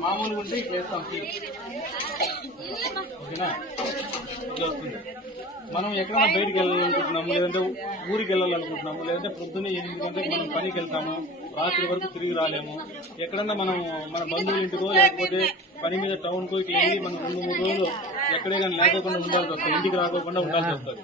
మామూలుగా ఉంటే చేస్తాం ఓకేనా వస్తుంది మనం ఎక్కడైనా బయటికి వెళ్ళాలనుకుంటున్నాము లేదంటే ఊరికి వెళ్ళాలనుకుంటున్నాము లేదంటే పొద్దున్నే ఎనిమిది గంటలకు మనం పనికి వెళ్తాము రాత్రి వరకు తిరిగి రాలేము ఎక్కడన్నా మనం మన బంధువుల ఇంటికో లేకపోతే పని మీద టౌన్కో ఇట్లా వెళ్ళి మనం రెండు మూడు రోజులు ఎక్కడే కానీ లేకోకుండా ఉండాల్సి వస్తుంది ఇంటికి రాకోకుండా ఉండాల్సి వస్తుంది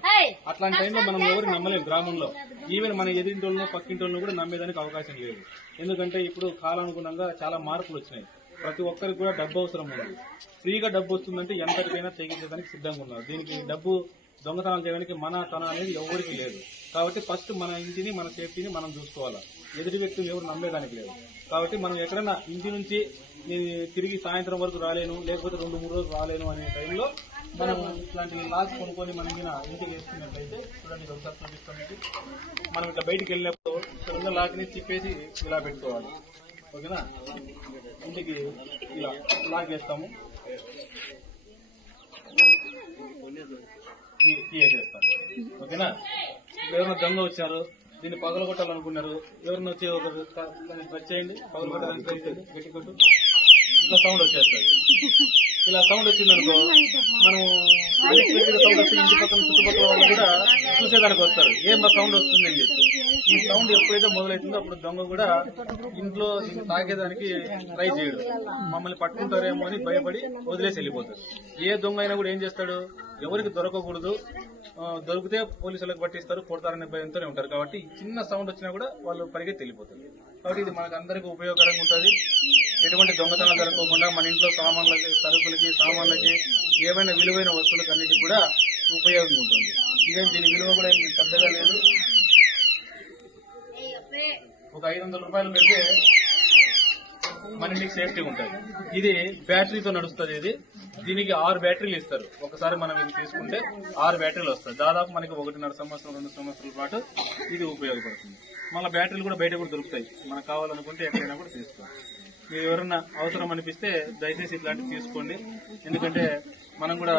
అట్లాంటి టైంలో మనం ఎవరు నమ్మలేము గ్రామంలో. ఈవెన్ మన ఎదిరింటి వాళ్ళను కూడా నమ్మేదానికి అవకాశం లేదు. ఎందుకంటే ఇప్పుడు కాలానుగుణంగా చాలా మార్పులు వచ్చినాయి. ప్రతి ఒక్కరికి కూడా డబ్బు అవసరం ఉంది. ఫ్రీగా డబ్బు వస్తుందంటే ఎంతటికైనా తెగించడానికి సిద్ధంగా ఉన్నారు. దీనికి డబ్బు దొంగతనాలు చేయడానికి మన తన అనేది ఎవరికి లేదు. కాబట్టి ఫస్ట్ మన ఇంటిని మన సేఫ్టీని మనం చూసుకోవాలి. ఎదుటి వ్యక్తులు ఎవరు నమ్మేదానికి లేదు. కాబట్టి మనం ఎక్కడైనా ఇంటి నుంచి నేను తిరిగి సాయంత్రం వరకు రాలేను లేకపోతే రెండు మూడు రోజులు రాలేను అనే టైంలో మనం ఇట్లాంటి లాస్ కొనుక్కొని మన మీద ఇంటికి వేసుకున్నట్లయితే చూడండి ఒకసారి చూపిస్తాం మనం ఇట్లా బయటికి వెళ్ళినప్పుడు ఉన్న లాక్ని తిప్పేసి ఇలా పెట్టుకోవాలి. ఓకేనా? ఇంటికి ఇలా కీ వేసేస్తాం ఓకేనా? ఎవరైనా దొంగ వచ్చారు దీన్ని పగలగొట్టాలనుకున్నారు ఎవరైనా వచ్చి ఒక టచ్ చేయండి పగలగొట్టడానికి ట్రై చేయండి గట్టి కొట్టు. ఇట్లా సౌండ్ వచ్చేస్తుంది. ఇలా సౌండ్ వచ్చిందనుకో మనం సౌండ్ వస్తే ఇంటి పక్కన చుట్టుపక్కల వాళ్ళు కూడా చూసేదానికి వస్తారు. ఏం సౌండ్ వస్తుంది అని చెప్పి. ఈ సౌండ్ ఎప్పుడైతే మొదలవుతుందో అప్పుడు దొంగ కూడా ఇంట్లో తాగేదానికి ట్రై చేయడు. మమ్మల్ని పట్టుకుంటారేమో అని భయపడి వదిలేసి వెళ్ళిపోతారు ఏ దొంగ అయినా కూడా ఏం చేస్తాడు? ఎవరికి దొరకకూడదు. దొరికితే పోలీసులకు పట్టిస్తారు కొడతారనే భయంతోనే ఉంటారు. కాబట్టి చిన్న సౌండ్ వచ్చినా కూడా వాళ్ళు పరిగెత్తి వెళ్ళిపోతారు. కాబట్టి ఇది మనకు అందరికీ ఉపయోగకరంగా ఉంటుంది. ఎటువంటి దొంగతనం జరగకుండా మన ఇంట్లో సామాన్లకి సరుకులకి సామాన్లకి ఏమైనా విలువైన వస్తువులకు అన్నిటికీ కూడా ఉపయోగం ఉంటుంది. ఇదేం దీని విలువ కూడా పెద్దగా లేదు. ఐదు వందల రూపాయలు పెడితే మన ఇంటికి సేఫ్టీ ఉంటుంది. ఇది బ్యాటరీతో నడుస్తుంది ఇది. దీనికి ఆరు బ్యాటరీలు ఇస్తారు. ఒకసారి మనం ఇది తీసుకుంటే ఆరు బ్యాటరీలు వస్తాయి. దాదాపు మనకి ఒకటిన్నర సంవత్సరం రెండు సంవత్సరాల పాటు ఇది ఉపయోగపడుతుంది. మళ్ళీ బ్యాటరీలు కూడా బయట కూడా దొరుకుతాయి. మనకు కావాలనుకుంటే ఎక్కడైనా కూడా తీసుకోవాలి మీరు ఎవరన్నా అవసరం అనిపిస్తే దయచేసి ఇట్లాంటివి తీసుకోండి. ఎందుకంటే మనం కూడా